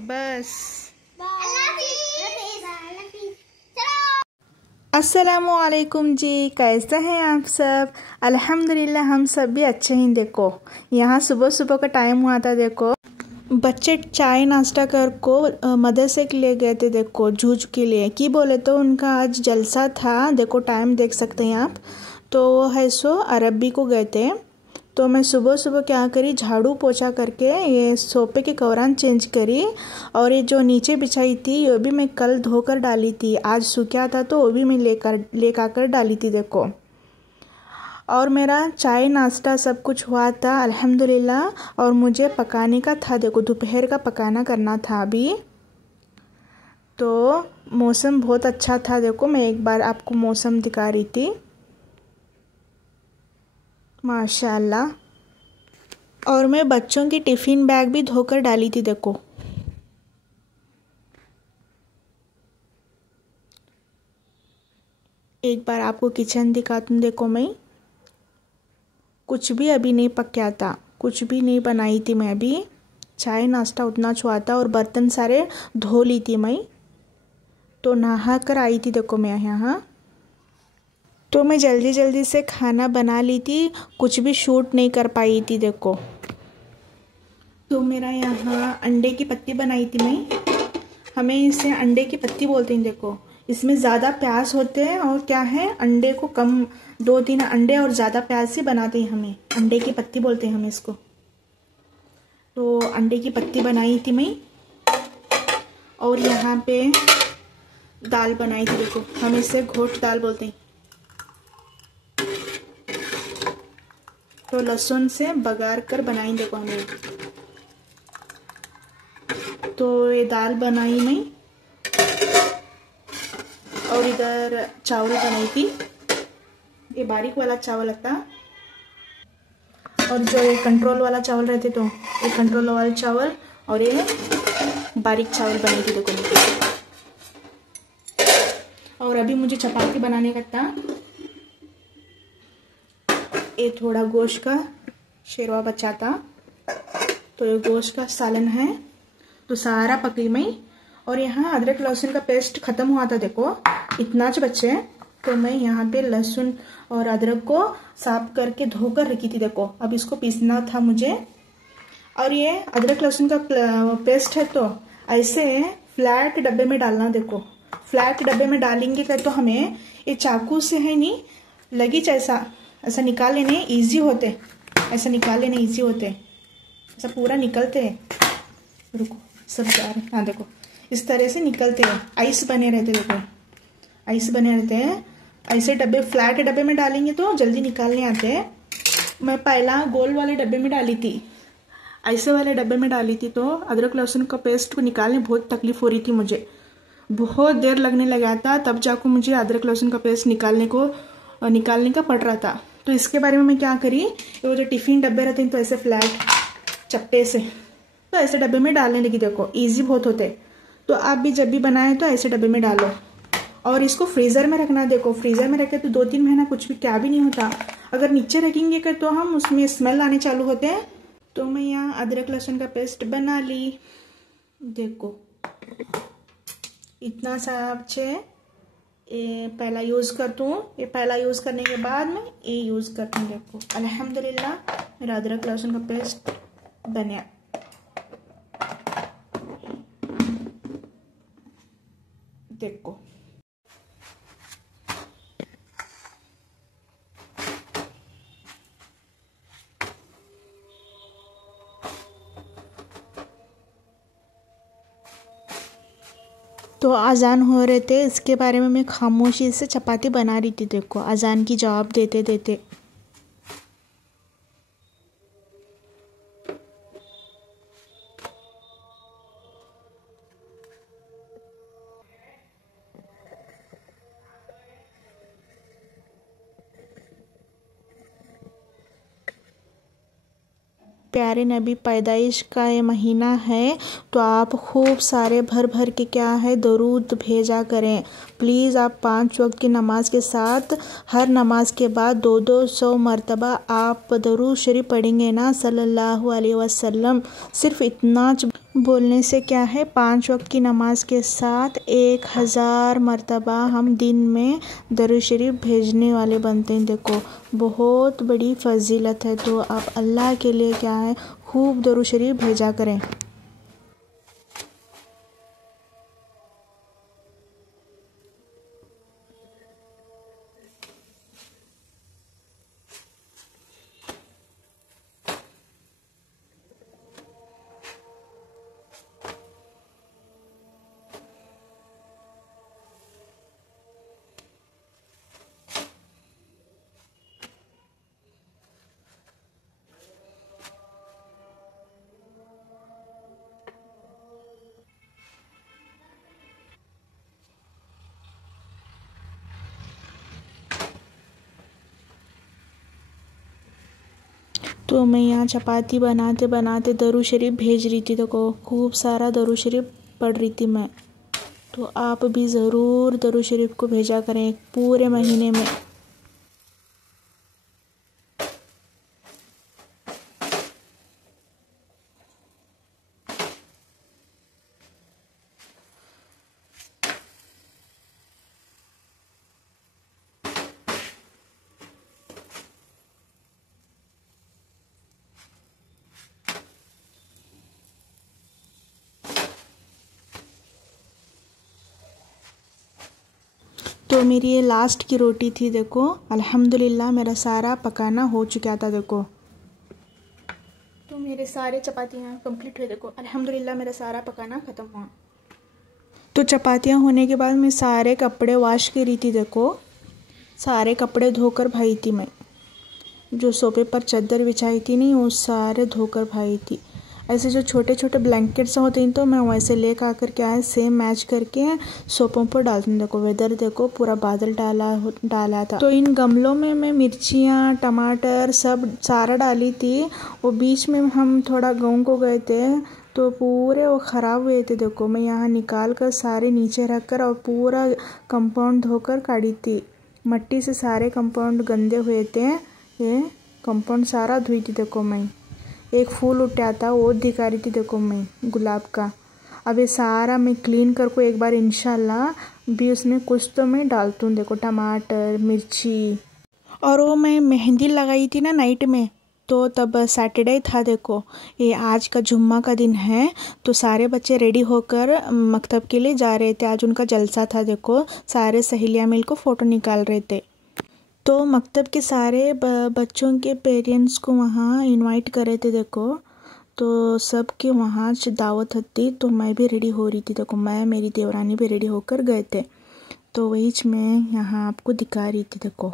बस अस्सलामुअलैकुम जी, कैसे हैं आप सब। अल्हम्दुलिल्लाह हम सब भी अच्छे हैं। देखो यहाँ सुबह सुबह का टाइम हुआ था। देखो बच्चे चाय नाश्ता कर को मदरसे के लिए गए थे। देखो जूझ के लिए की बोले तो उनका आज जलसा था। देखो टाइम देख सकते हैं आप। तो वो है सो अरबी को गए थे। तो मैं सुबह सुबह क्या करी, झाड़ू पोछा करके ये सोफे के कवरान चेंज करी। और ये जो बिछाई थी ये भी मैं कल धोकर डाली थी। आज सूखा था तो वो भी मैं लेकर डाली थी। देखो और मेरा चाय नाश्ता सब कुछ हुआ था अल्हम्दुलिल्लाह। और मुझे पकाने का था। देखो दोपहर का पकाना करना था अभी। तो मौसम बहुत अच्छा था। देखो मैं एक बार आपको मौसम दिखा रही थी, माशाल्लाह। और मैं बच्चों की टिफ़िन बैग भी धोकर डाली थी। देखो एक बार आपको किचन दिखाती हूँ। देखो मैं कुछ भी अभी नहीं पकाया था, कुछ भी नहीं बनाई थी मैं। अभी चाय नाश्ता उतना छुआ था और बर्तन सारे धो ली थी मैं। तो नहा कर आई थी। देखो मैं यहाँ तो मैं जल्दी जल्दी से खाना बना ली थी, कुछ भी शूट नहीं कर पाई थी। देखो तो मेरा यहाँ अंडे की पत्ती बनाई थी मैं। हमें इसे अंडे की पत्ती बोलते हैं। देखो इसमें ज़्यादा प्याज होते हैं और क्या है अंडे को कम, 2-3 अंडे और ज़्यादा प्याज से बनाते हैं। हमें अंडे की पत्ती बोलते हैं हम इसको। तो अंडे की पत्ती बनाई थी मैं। और यहाँ पे दाल बनाई थी। देखो हम इसे घोट दाल बोलते हैं। तो लहसुन से बघार कर बनाई। देखो हमें तो ये दाल बनाई मैं। और इधर चावल बनाई थी, ये बारीक वाला चावल था। और जो ये कंट्रोल वाला चावल रहते तो ये कंट्रोल वाला चावल और ये बारीक चावल बनाई थी। देखो और अभी मुझे चपाती बनाने का था। ये थोड़ा गोश्त का शेरवा बचा था तो ये गोश्त का सालन है। तो सारा पकड़ी मैं। और यहाँ अदरक लहसुन का पेस्ट खत्म हुआ था। देखो इतना च बचे। तो मैं यहाँ पे लहसुन और अदरक को साफ करके धोकर रखी थी। देखो अब इसको पीसना था मुझे। और ये अदरक लहसुन का पेस्ट है तो ऐसे फ्लैट डब्बे में डालना। देखो फ्लैट डब्बे में डालेंगे तो हमें ये चाकू से है नहीं लगीच ऐसा निकाल लेने ईजी होते। ऐसा निकाल लेने ईजी होते, ऐसा पूरा निकलते हैं। रुको सब जा रहे हैं। हाँ देखो इस तरह से निकलते हैं, आइस बने रहते। देखो आइस बने रहते हैं। ऐसे डब्बे फ्लैट डब्बे में डालेंगे तो जल्दी निकालने आते हैं। मैं पहला गोल वाले डब्बे में डाली थी, ऐसे वाले डब्बे में डाली थी। तो अदरक लहसुन का पेस्ट को निकालने बहुत तकलीफ हो रही थी मुझे, बहुत देर लगने लगा था। तब जाकर मुझे अदरक लहसुन का पेस्ट निकालने का पड़ रहा था। तो इसके बारे में मैं क्या करी, वो जो टिफिन डब्बे रहते हैं तो ऐसे फ्लैट चप्टे से तो ऐसे डब्बे में डालने लगी। देखो इजी बहुत होते। तो आप भी जब भी बनाए तो ऐसे डब्बे में डालो और इसको फ्रीज़र में रखना। देखो फ्रीज़र में रखे तो 2-3 महीना कुछ भी क्या भी नहीं होता। अगर नीचे रखेंगे कर तो हम उसमें स्मेल आने चालू होते हैं। तो मैं यहाँ अदरक लहसुन का पेस्ट बना ली। देखो इतना सा अच्छे ये पहला यूज़ करती हूँ। ये पहला यूज़ करने के बाद मैं ये यूज़ करती हूँ। देखो अल्हम्दुलिल्लाह मेरा अदरक लहसुन का पेस्ट बना। देखो तो अजान हो रहे थे, इसके बारे में मैं खामोशी से चपाती बना रही थी। देखो अजान की जवाब देते देते। प्यारे नबी पैदाइश का ये महीना है तो आप खूब सारे भर भर के क्या है दरूद भेजा करें। प्लीज़ आप 5 वक्त की नमाज के साथ हर नमाज के बाद 200 मरतबा आप दरूद शरीफ पढ़ेंगे ना सल्लल्लाहु अलैहि वसल्लम। सिर्फ इतना बोलने से क्या है, 5 वक्त की नमाज के साथ 1000 मरतबा हम दिन में दरूद शरीफ भेजने वाले बनते हैं। देखो बहुत बड़ी फजीलत है। तो आप अल्लाह के लिए क्या है, खूब दरूद शरीफ भेजा करें। तो मैं यहाँ चपाती बनाते बनाते दरूद शरीफ भेज रही थी। देखो खूब सारा दरूद शरीफ पढ़ रही थी मैं। तो आप भी ज़रूर दरूद शरीफ को भेजा करें पूरे महीने में। तो मेरी ये लास्ट की रोटी थी। देखो अल्हम्दुलिल्लाह मेरा सारा पकाना हो चुका था। देखो तो मेरे सारे चपातियाँ कंप्लीट हुए। देखो अल्हम्दुलिल्लाह मेरा सारा पकाना ख़त्म हुआ। तो चपातियाँ होने के बाद मैं सारे कपड़े वॉश करी थी। देखो सारे कपड़े धोकर भाई थी मैं। जो सोफे पर चादर बिछाई थी नहीं, वो सारे धोकर भाई थी। ऐसे जो छोटे छोटे ब्लैंकेट्स होते हैं तो मैं वैसे ले आकर क्या है सेम मैच करके सोफों पर डालती हूँ। देखो वेदर देखो पूरा बादल डाला था। तो इन गमलों में मैं मिर्चियाँ टमाटर सब सारा डाली थी। वो बीच में हम थोड़ा गाँव को गए थे तो पूरे वो ख़राब हुए थे। देखो मैं यहाँ निकाल कर सारे नीचे रख कर और पूरा कंपाउंड धोकर काढ़ी थी। मट्टी से सारे कंपाउंड गंदे हुए थे। ये कंपाउंड सारा धुई थी। देखो मैं एक फूल उठा था वो दिखा रही थी। देखो मैं गुलाब का। अब ये सारा मैं क्लीन करके एक बार इंशाल्लाह भी उसमें कुछ तो मैं डालती हूँ। देखो टमाटर मिर्ची। और वो मैं मेहंदी लगाई थी ना नाइट में, तो तब सैटरडे था। देखो ये आज का जुम्मा का दिन है। तो सारे बच्चे रेडी होकर मकतब के लिए जा रहे थे। आज उनका जलसा था। देखो सारे सहेलियाँ मिलकर फ़ोटो निकाल रहे थे। तो मकतब के सारे बच्चों के पेरेंट्स को वहाँ इनवाइट करे थे। देखो तो सब के वहाँ दावत थी। तो मैं भी रेडी हो रही थी। देखो मैं मेरी देवरानी भी रेडी होकर गए थे। तो वही मैं यहाँ आपको दिखा रही थी। देखो